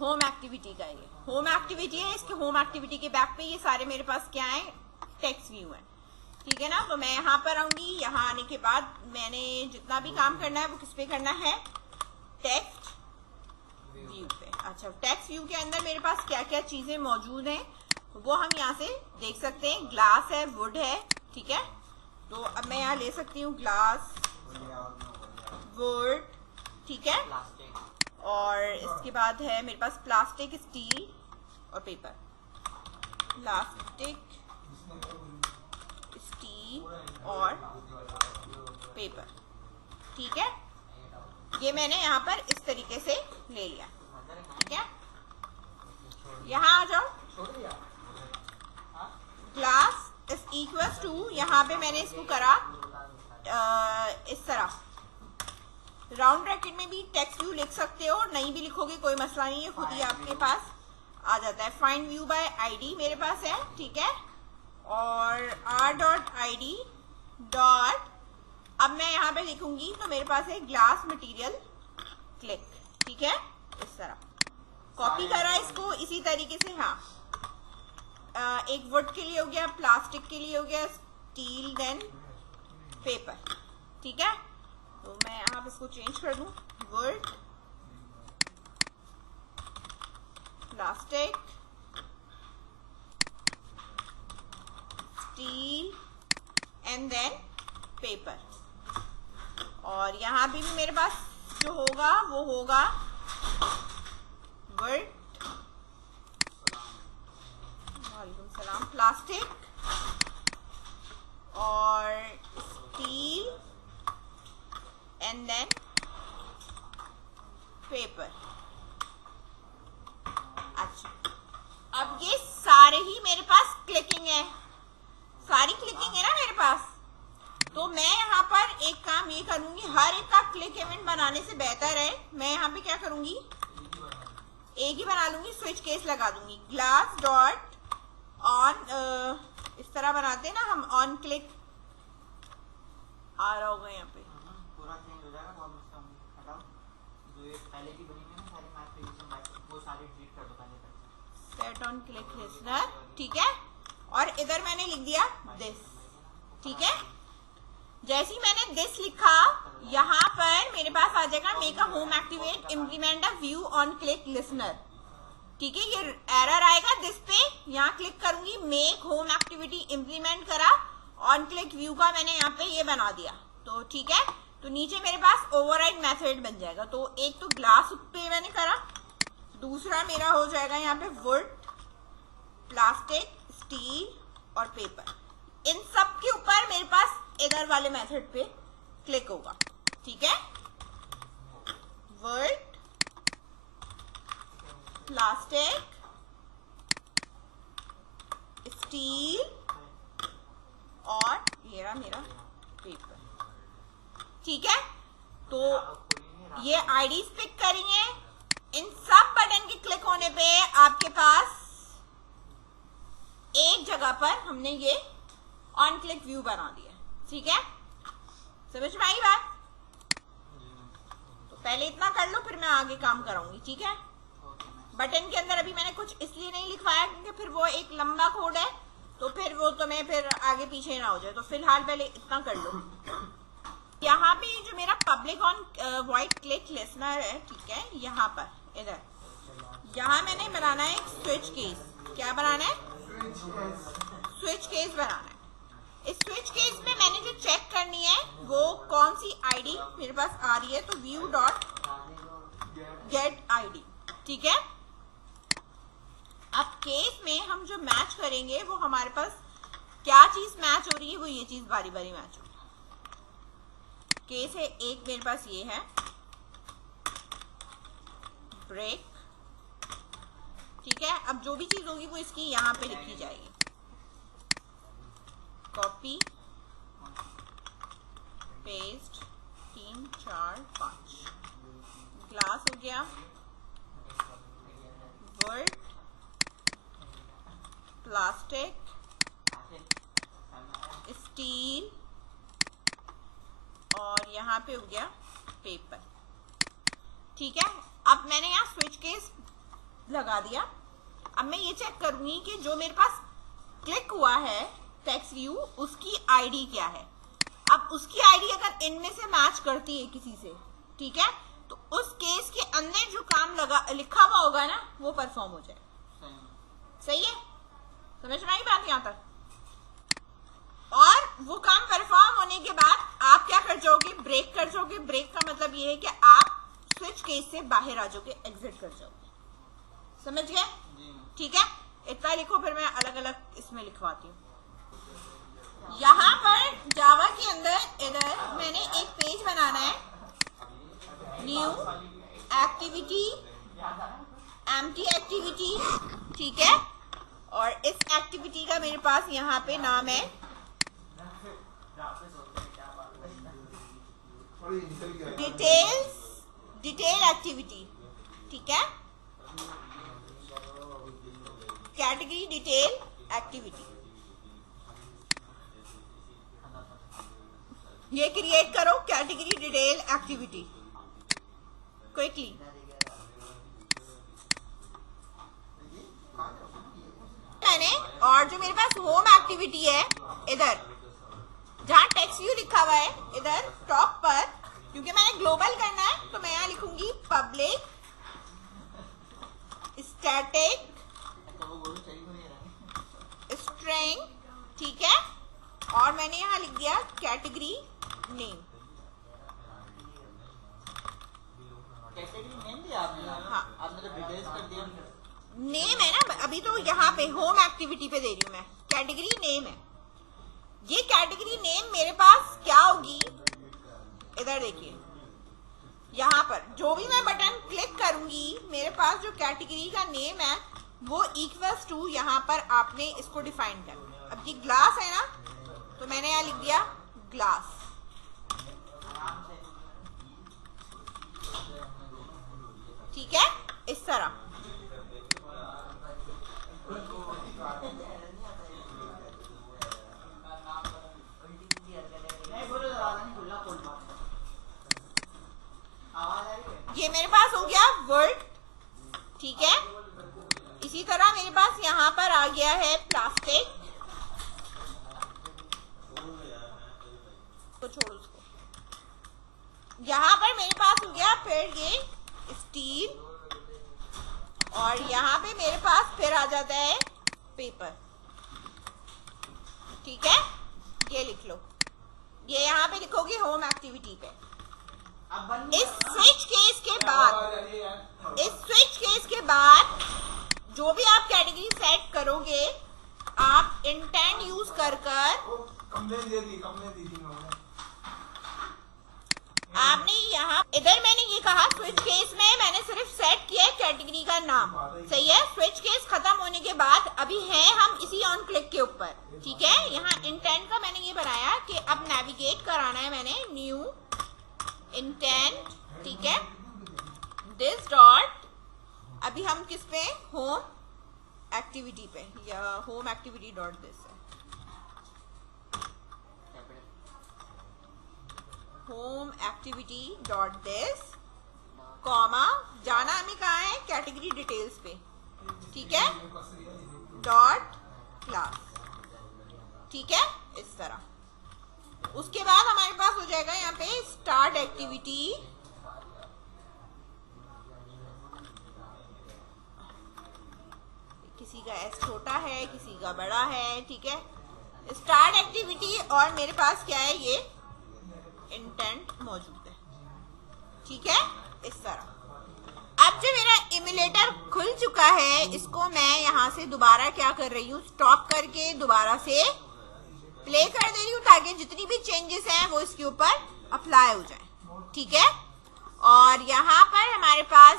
Home activity का ये home activity है। इसके होम एक्टिविटी के बैक पे ये सारे मेरे पास क्या है, टेक्स्ट व्यू है, ठीक है ना। तो मैं यहाँ पर आऊंगी, यहाँ आने के बाद मैंने जितना भी काम करना है वो किस पे करना है, टेक्स्ट व्यू पे। अच्छा, टेक्स्ट व्यू के अंदर मेरे पास क्या क्या चीजें मौजूद हैं वो हम यहाँ से देख सकते हैं। ग्लास है, वुड है, ठीक है। तो अब मैं यहाँ ले सकती हूँ ग्लास, वुड, ठीक है। और इसके बाद है मेरे पास प्लास्टिक, स्टील और पेपर। प्लास्टिक, स्टील और पेपर, ठीक है। ये मैंने यहाँ पर इस तरीके से ले लिया, ठीक है। यहाँ आ जाओ, ग्लास इज इक्वल टू, यहाँ पे मैंने इसको करा इस तरह। राउंड ब्रैकेट में भी टेक्स्ट व्यू लिख सकते हो, नहीं भी लिखोगे कोई मसला नहीं है, खुद ही आपके पास आ जाता है। फाइंड व्यू बाय आईडी मेरे पास है, ठीक है। और r.id डॉट, अब मैं यहाँ पे लिखूंगी तो मेरे पास है ग्लास मटेरियल क्लिक, ठीक है। इस तरह कॉपी करा इसको इसी तरीके से। हाँ, एक वुड के लिए हो गया, प्लास्टिक के लिए हो गया, स्टील, देन पेपर, ठीक है। तो मैं आप इसको चेंज कर दूं, wood, plastic, steel and then paper. और यहां भी मेरे पास जो होगा वो होगा वुड, वालेकुम सलाम, प्लास्टिक और स्टील एंड देन पेपर। अच्छा, अब ये सारे ही मेरे पास क्लिकिंग है, सारी क्लिकिंग है ना मेरे पास। तो मैं यहाँ पर एक काम ये करूंगी, हर एक का क्लिक इवेंट बनाने से बेहतर है मैं यहाँ पे क्या करूंगी, एक ही बना लूंगी, स्विच केस लगा दूंगी। ग्लास डॉट ऑन, इस तरह बनाते हैं ना हम, ऑन क्लिक आ रहा होगा यहाँ पे, पूरा चेंज हो जाएगा। जो ये पहले की बनी हुई है ना सारी मैथ, वो सारी डिलीट कर दो पहले तक। सेट ऑन क्लिक लिसनर, ठीक है। और इधर मैंने लिख दिया दिस, ठीक है। जैसे ही मैंने दिस लिखा, यहाँ पर मेरे पास आ जाएगा make a home activate implement a view on click listener, ठीक है। ये एरर आएगा दिस पे, यहाँ क्लिक करूंगी, मेक होम एक्टिविटी इम्प्लीमेंट करा, ऑन क्लिक व्यू का मैंने यहाँ पे ये बना दिया, तो ठीक है। तो नीचे मेरे पास ओवरराइड मेथड बन जाएगा। तो एक तो ग्लास पे मैंने करा, दूसरा मेरा हो जाएगा यहाँ पे वुड, प्लास्टिक, स्टील और पेपर। इन सब के ऊपर मेरे पास इधर वाले मेथड पे क्लिक होगा, ठीक है। वुड, प्लास्टिक, स्टील और ये रहा मेरा पेपर, ठीक है। तो ये आईडीज पिक करेंगे। इन सब बटन के क्लिक होने पे आपके पास एक जगह पर हमने ये ऑन क्लिक व्यू बना दिया, ठीक है। समझ में आई बात? तो पहले इतना कर लो, फिर मैं आगे काम कराऊंगी, ठीक है। बटन के अंदर अभी मैंने कुछ इसलिए नहीं लिखवाया क्योंकि फिर वो एक लंबा कोड है, तो फिर वो तुम्हें फिर आगे पीछे ना हो जाए। तो फिलहाल पहले इतना कर लो। यहाँ पे जो मेरा public on void click listener है, ठीक है, यहाँ पर इधर, यहाँ मैंने बनाना है एक स्विच केस। क्या बनाना है? स्विच केस बनाना है। इस स्विच केस में मैंने जो चेक करनी है वो कौन सी आईडी मेरे पास आ रही है, तो व्यू डॉट गेट आईडी, ठीक है। अब केस में हम जो मैच करेंगे वो हमारे पास क्या चीज मैच हो रही है, वो ये चीज बारी बारी मैच हो रही है। केस है एक मेरे पास ये है ब्रेक, ठीक है। अब जो भी चीज होगी वो इसकी यहाँ पे लिखी जाएगी। कॉपी पेस्ट 3 4 5, ग्लास हो गया, वर्ड, प्लास्टिक, स्टील और यहाँ पे हो गया पेपर, ठीक है। अब मैंने यहाँ स्विच केस लगा दिया। अब मैं ये चेक करूंगी कि जो मेरे पास क्लिक हुआ है टेक्स्ट व्यू, उसकी आईडी क्या है। अब उसकी आईडी अगर इनमें से मैच करती है किसी से, ठीक है, तो उस केस के अंदर जो काम लिखा हुआ होगा ना, वो परफॉर्म हो जाए। सही है, समझ में आई बात यहाँ तक? और वो काम परफॉर्म होने के बाद आप क्या कर जाओगे, ब्रेक कर जाओगे। ब्रेक का मतलब ये है कि आप स्विच केस से बाहर आ जाओगे, एग्जिट कर जाओगे। समझ गए? ठीक है, इतना लिखो, फिर मैं अलग अलग इसमें लिखवाती हूँ। यहाँ पर जावा के अंदर इधर मैंने एक पेज बनाना है, न्यू एक्टिविटी, एम्प्टी एक्टिविटी, ठीक है। और इस एक्टिविटी का मेरे पास यहाँ पे नाम है डिटेल एक्टिविटी, ठीक है, कैटेगरी डिटेल एक्टिविटी। ये क्रिएट करो कैटेगरी डिटेल एक्टिविटी क्विकली। मैंने, और जो मेरे पास होम एक्टिविटी है इधर जहां टेक्स्ट व्यू लिखा हुआ है, इधर टॉप पर, क्योंकि मैंने ग्लोबल करना है तो मैं यहाँ लिखूंगी पब्लिक स्टैटिक स्ट्रिंग, ठीक है। और मैंने यहाँ लिख दिया कैटेगरी नेम। कैटेगरी नेम दिया आपने? हाँ, आपने तो डिटेल्स कर दिया। नेम है ना, अभी तो यहाँ पे होम एक्टिविटी पे दे रही हूँ मैं, कैटेगरी नेम है। ये कैटेगरी नेम मेरे पास क्या होगी, इधर देखिए, यहाँ पर जो भी मैं बटन क्लिक करूंगी मेरे पास जो कैटेगरी का नेम है वो इक्वल्स टू, यहाँ पर आपने इसको डिफाइन करना। अब ये ग्लास है ना, तो मैंने यहाँ लिख दिया ग्लास, ठीक है, इस तरह। ये मेरे पास हो गया वर्ड, ठीक है। इसी तरह मेरे पास यहाँ पर आ गया है प्लास्टिक, तो छोड़ो उसको। यहाँ पर मेरे पास हो गया फिर ये स्टील, और यहाँ पे मेरे पास फिर आ जाता है पेपर, ठीक है। ये लिख लो, ये यहाँ पे लिखोगे होम एक्टिविटी पे। इस स्विच केस के बाद जो भी आप कैटेगरी सेट करोगे, आप इंटेंट यूज कर आपने यहाँ इधर मैंने ये कहा, स्विच केस में मैंने सिर्फ सेट किया है कैटेगरी का नाम, सही है। स्विच केस खत्म होने के बाद अभी है हम इसी ऑन क्लिक के ऊपर, ठीक है। यहाँ इंटेंट का मैंने ये बनाया कि अब नेविगेट कराना है मैंने, न्यू इंटेंट, ठीक है, दिस डॉट, अभी हम किस पे, होम एक्टिविटी पे, या होम एक्टिविटी डॉट दिस है, home activity dot this, comma, जाना हमें कहाँ है, कैटेगरी डिटेल्स पे, ठीक है, डॉट क्लास, ठीक है, इस तरह। उसके बाद हमारे पास हो जाएगा यहाँ पे स्टार्ट एक्टिविटी, किसी का एस छोटा है, किसी का बड़ा है, ठीक है, स्टार्ट एक्टिविटी। और मेरे पास क्या है, ये इंटेंट मौजूद है, ठीक है, इस तरह। अब जो मेरा इम्यूलेटर खुल चुका है, इसको मैं यहाँ से दोबारा क्या कर रही हूँ, स्टॉप करके दोबारा से प्ले कर दे रही हूँ, ताकि जितनी भी चेंजेस हैं वो इसके ऊपर अप्लाई हो जाए, ठीक है। और यहाँ पर हमारे पास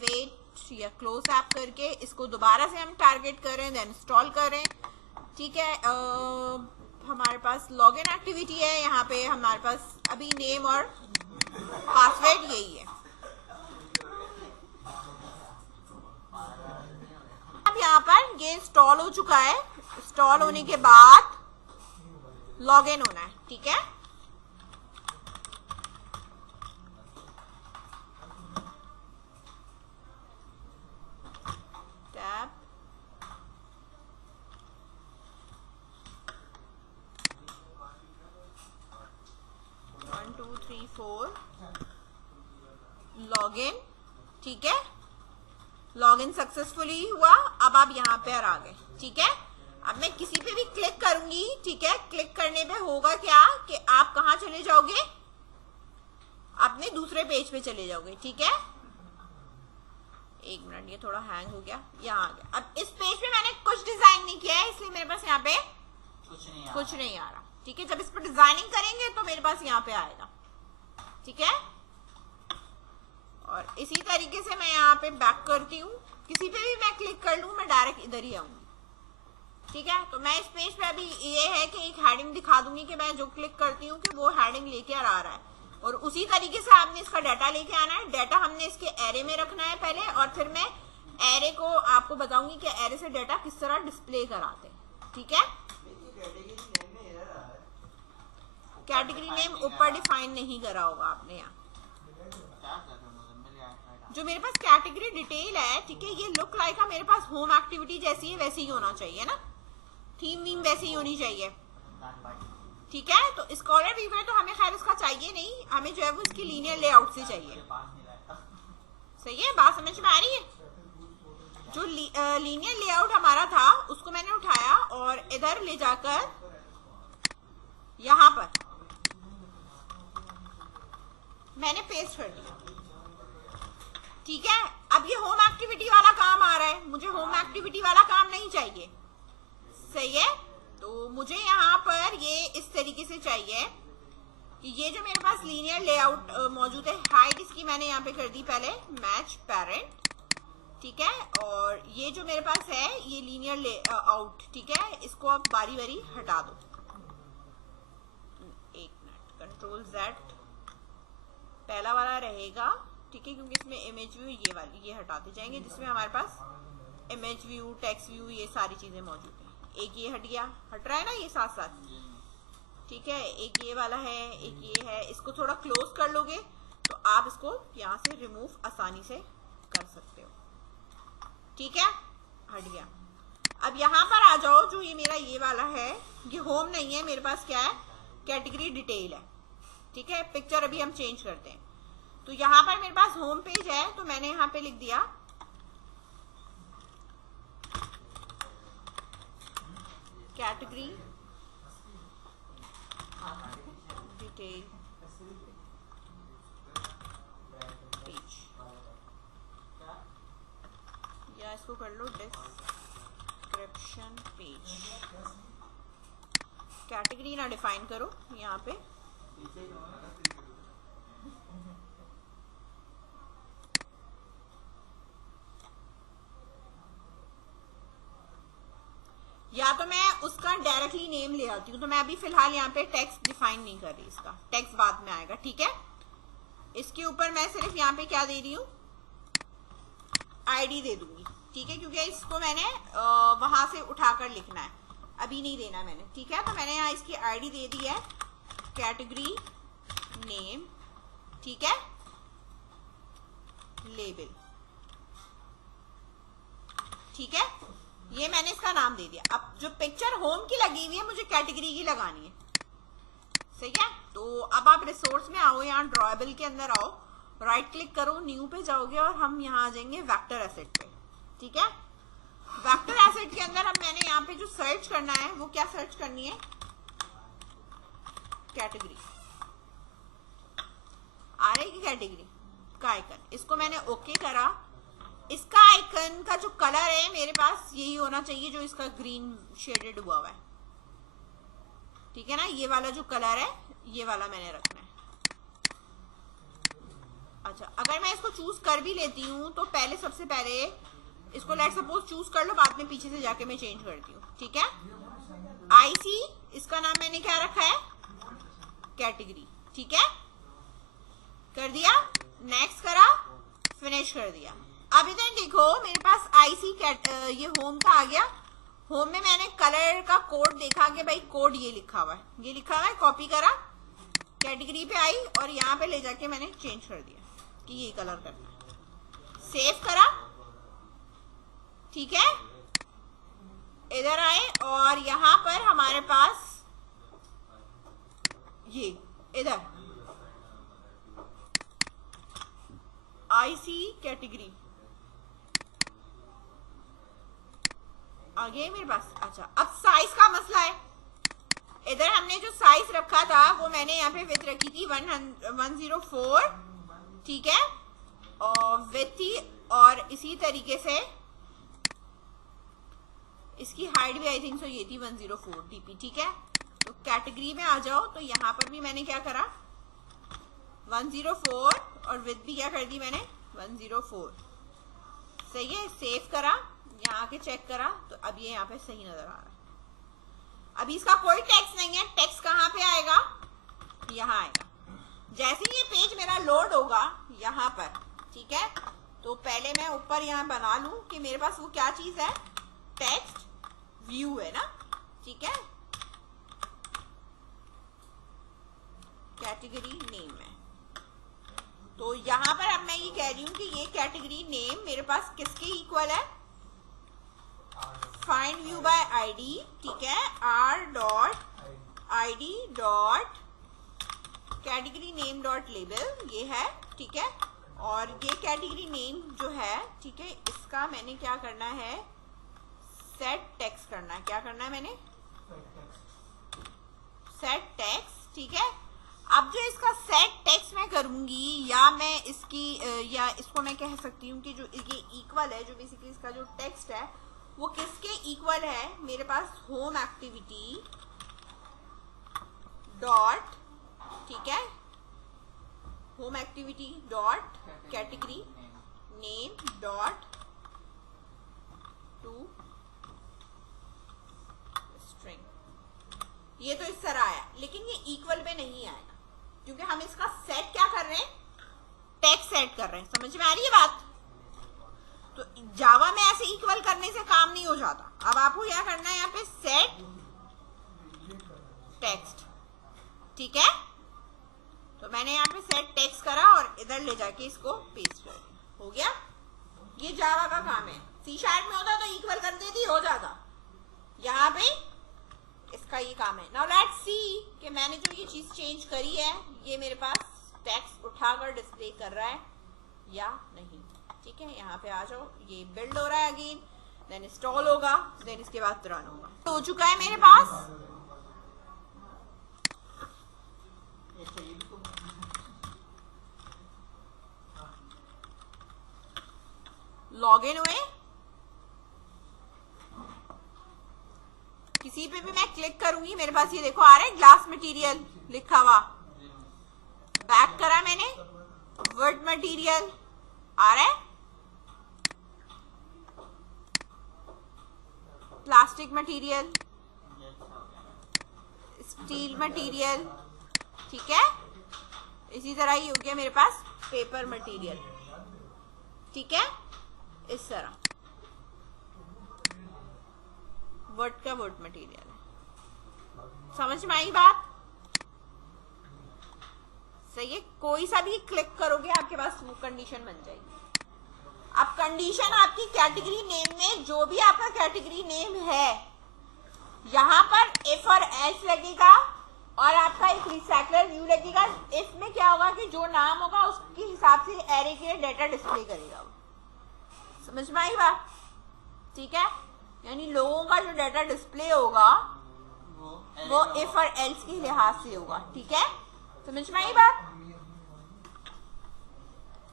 वेट या क्लोज ऐप करके इसको दोबारा से हम टारगेट करें, देन इंस्टॉल करें, ठीक है। हमारे पास लॉगिन एक्टिविटी है, यहाँ पे हमारे पास अभी नेम और पासवर्ड यही है। अब यहाँ पर ये इंस्टॉल हो चुका है, इंस्टॉल होने के बाद लॉगिन होना है, ठीक है। 4 लॉगिन, ठीक है, लॉगिन सक्सेसफुली हुआ। अब आप यहाँ पर आ गए, ठीक है। अब मैं किसी पे भी क्लिक करूंगी, ठीक है, क्लिक करने पे होगा क्या कि आप कहाँ चले जाओगे, अपने दूसरे पेज पे चले जाओगे, ठीक है। एक मिनट, ये थोड़ा हैंग हो गया, यहाँ आ गया। अब इस पेज पे मैंने कुछ डिजाइन नहीं किया है, इसलिए मेरे पास यहाँ पे कुछ नहीं आ रहा, ठीक है। जब इस पर डिजाइनिंग करेंगे तो मेरे पास यहाँ पे आएगा, ठीक है। और इसी तरीके से मैं यहाँ पे बैक करती हूँ, किसी पे भी मैं क्लिक कर लूँ, मैं डायरेक्ट इधर ही आऊंगी, ठीक है। तो मैं इस पेज पे अभी ये है कि एक हेडिंग दिखा दूंगी कि मैं जो क्लिक करती हूँ कि वो हेडिंग लेके आ रहा है। और उसी तरीके से आपने इसका डाटा लेके आना है। डाटा हमने इसके एरे में रखना है पहले, और फिर मैं एरे को आपको बताऊंगी कि एरे से डाटा किस तरह डिस्प्ले कराते हैं, ठीक है। कैटेगरी नेम ऊपर डिफाइन नहीं करा होगा आपने यहाँ। जो मेरे पास कैटेगरी डिटेल है, ठीक है, ये लुक लाइक मेरे पास होम एक्टिविटी जैसी है वैसे ही होना चाहिए ना, थीम वीम वैसी ही होनी चाहिए, ठीक है। तो स्कॉलर व्यूवर तो हमें खैर उसका चाहिए नहीं, हमें जो है वो इसकी लीनियर लेआउट से चाहिए। सही है, बात समझ में आ रही है। जो लीनियर लेआउट हमारा था उसको मैंने उठाया और इधर ले जाकर यहाँ पर मैंने पेस्ट कर दिया, ठीक है। अब ये होम एक्टिविटी वाला काम आ रहा है, मुझे होम एक्टिविटी वाला काम नहीं चाहिए, सही है। तो मुझे यहाँ पर ये इस तरीके से चाहिए कि ये जो मेरे पास लीनियर लेआउट मौजूद है, हाइट इसकी मैंने यहाँ पे कर दी पहले, मैच पेरेंट, ठीक है। और ये जो मेरे पास है ये लीनियर लेआउट, ठीक है, इसको आप बारी बारी हटा दो। एक मिनट, कंट्रोल Z, पहला वाला रहेगा, ठीक है, क्योंकि इसमें इमेज व्यू ये वाली ये हटाते जाएंगे, जिसमें हमारे पास इमेज व्यू, टेक्स्ट व्यू, ये सारी चीजें मौजूद हैं। एक ये हट गया, हट रहा है ना ये साथ साथ, ठीक है। एक ये वाला है, एक ये है। इसको थोड़ा क्लोज कर लोगे तो आप इसको यहाँ से रिमूव आसानी से कर सकते हो, ठीक है, हट गया। अब यहाँ पर आ जाओ, जो ये मेरा ये वाला है, ये होम नहीं है, मेरे पास क्या है, कैटेगरी डिटेल है, ठीक है। पिक्चर अभी हम चेंज करते हैं। तो यहाँ पर मेरे पास होम पेज है, तो मैंने यहाँ पे लिख दिया कैटेगरी डिटेल पेज, या इसको कर लो डिस्क्रिप्शन पेज। कैटेगरी ना डिफाइन करो यहाँ पे, या तो मैं उसका डायरेक्टली नेम ले आती हूँ। तो मैं अभी फिलहाल यहाँ पे टेक्स्ट डिफाइन नहीं कर रही, इसका टेक्स्ट बाद में आएगा, ठीक है। इसके ऊपर मैं सिर्फ यहाँ पे क्या दे रही हूँ, आईडी दे दूंगी, ठीक है, क्योंकि इसको मैंने वहां से उठाकर लिखना है, अभी नहीं देना मैंने, ठीक है। तो मैंने यहाँ इसकी आईडी दे दी है, कैटेगरी नेम, ठीक है, लेबल, ठीक है, ये मैंने इसका नाम दे दिया। अब जो पिक्चर होम की लगी हुई है मुझे कैटेगरी की लगानी है, सही है। तो अब आप रिसोर्स में आओ, यहाँ ड्रॉएबल के अंदर आओ, राइट क्लिक करो, न्यू पे जाओगे और हम यहाँ आ जाएंगे वेक्टर एसेट पे, ठीक है। वेक्टर एसेट के अंदर अब मैंने यहाँ पे जो सर्च करना है वो क्या सर्च करनी है, कैटेगरी आ रही कैटेगरी का आइकन, इसको मैंने ओके करा। इसका आइकन का जो कलर है मेरे पास यही होना चाहिए जो इसका ग्रीन शेडेड हुआ है, ठीक है ना। ये वाला जो कलर है ये वाला मैंने रखना है। अच्छा, अगर मैं इसको चूज कर भी लेती हूँ तो पहले सबसे पहले इसको लेट सपोज चूज कर लो, बाद में पीछे से जाके मैं चेंज करती हूँ, ठीक है। आईसी इसका नाम मैंने क्या रखा है, कैटेगरी, ठीक है, कर दिया, नेक्स्ट करा, फिनिश कर दिया। अब इधर देखो मेरे पास आईसी ये होम का आ गया। होम में मैंने कलर का कोड देखा कि भाई कोड ये लिखा हुआ है, ये लिखा हुआ है, कॉपी करा, कैटेगरी पे आई और यहाँ पे ले जाके मैंने चेंज कर दिया कि ये कलर करना है, सेव करा, ठीक है। इधर आए और यहाँ पर हमारे पास ये इधर कैटेगरी आ गया मेरे पास। अच्छा, अब साइज का मसला है। इधर हमने जो साइज रखा था वो मैंने यहाँ पे विथ रखी थी 104, ठीक है, और विथ थी, और इसी तरीके से इसकी हाइट भी आई थिंक सो ये थी 104 dp, ठीक है। तो कैटेगरी में आ जाओ, तो यहाँ पर भी मैंने क्या करा 104 और विथ भी क्या कर दी मैंने 104, सही है। सेव करा, यहाँ आके चेक करा, तो अब ये यहाँ पे सही नजर आ रहा है। अभी इसका कोई टेक्स्ट नहीं है, टेक्स्ट कहाँ पे आएगा, यहाँ आएगा। जैसे ये पेज मेरा लोड होगा यहाँ पर, ठीक है, तो पहले मैं ऊपर यहाँ बना लूं कि मेरे पास वो क्या चीज है, टेक्स्ट व्यू है ना, ठीक है, कैटेगरी नेम है। तो यहाँ पर अब मैं ये कह रही हूँ कि ये कैटेगरी नेम मेरे पास किसके इक्वल है, फाइंड व्यू बाय आईडी, ठीक है, r dot id dot category name dot label, ये है, ठीक है। और ये कैटेगरी नेम जो है, ठीक है, इसका मैंने क्या करना है, सेट टेक्स्ट करना है। क्या करना है मैंने, सेट टेक्स्ट, ठीक है। अब जो इसका सेट टेक्स्ट मैं करूंगी, या मैं इसकी या इसको मैं कह सकती हूँ कि जो ये इक्वल है, जो बेसिकली इसका जो टेक्स्ट है वो किसके इक्वल है, मेरे पास होम एक्टिविटी डॉट, ठीक है, home activity dot category name dot to string. ये तो इस तरह आया, लेकिन ये इक्वल में नहीं आएगा क्योंकि हम इसका सेट क्या कर रहे हैं, टेक्स्ट सेट कर रहे हैं। समझ में आ रही है बात। तो जावा में ऐसे इक्वल करने से काम नहीं हो जाता। अब आपको क्या करना है, यहाँ पे सेट टेक्स्ट, ठीक है। तो मैंने यहाँ पे सेट टेक्स्ट करा और इधर ले जाके इसको पेस्ट कर दिया, हो गया। ये जावा का काम है। सी शार्प में होता तो इक्वल कर देती, हो जाता। यहाँ पे इसका ये काम है। नाउ लेट्स सी कि मैंने जो ये चीज चेंज करी है, ये मेरे पास टेक्स्ट उठाकर डिस्प्ले कर रहा है या नहीं, ठीक है। यहाँ पे आ जाओ, ये बिल्ड हो रहा है अगेन, देन इंस्टॉल होगा, देन इसके बाद रन होगा। तो हो चुका है मेरे पास। लॉगिन हुए, किसी पे भी मैं क्लिक करूंगी, मेरे पास ये देखो आ रहा है ग्लास मटेरियल लिखा हुआ। बैक करा मैंने, वर्ड मटेरियल आ रहा है, प्लास्टिक मटेरियल, स्टील मटेरियल, ठीक है। इसी तरह ही हो गया मेरे पास पेपर मटेरियल, ठीक है। इस तरह वर्ड का वर्ड मटेरियल है। समझ में आई बात, सही है। कोई सा भी क्लिक करोगे आपके पास वो कंडीशन बन जाएगी। अब कंडीशन आपकी कैटेगरी नेम में, जो भी आपका कैटेगरी नेम है, यहां पर इफ और एल्स लगेगा और आपका एक रिसाइकलर व्यू लगेगा। इफ में क्या होगा कि जो नाम होगा उसके हिसाब से एरे के डाटा डिस्प्ले करेगा। समझ में आई बात, ठीक है। यानी लोगों का जो डाटा डिस्प्ले होगा वो इफ और एल्स के लिहाज से होगा, ठीक है। समझ में आई बात।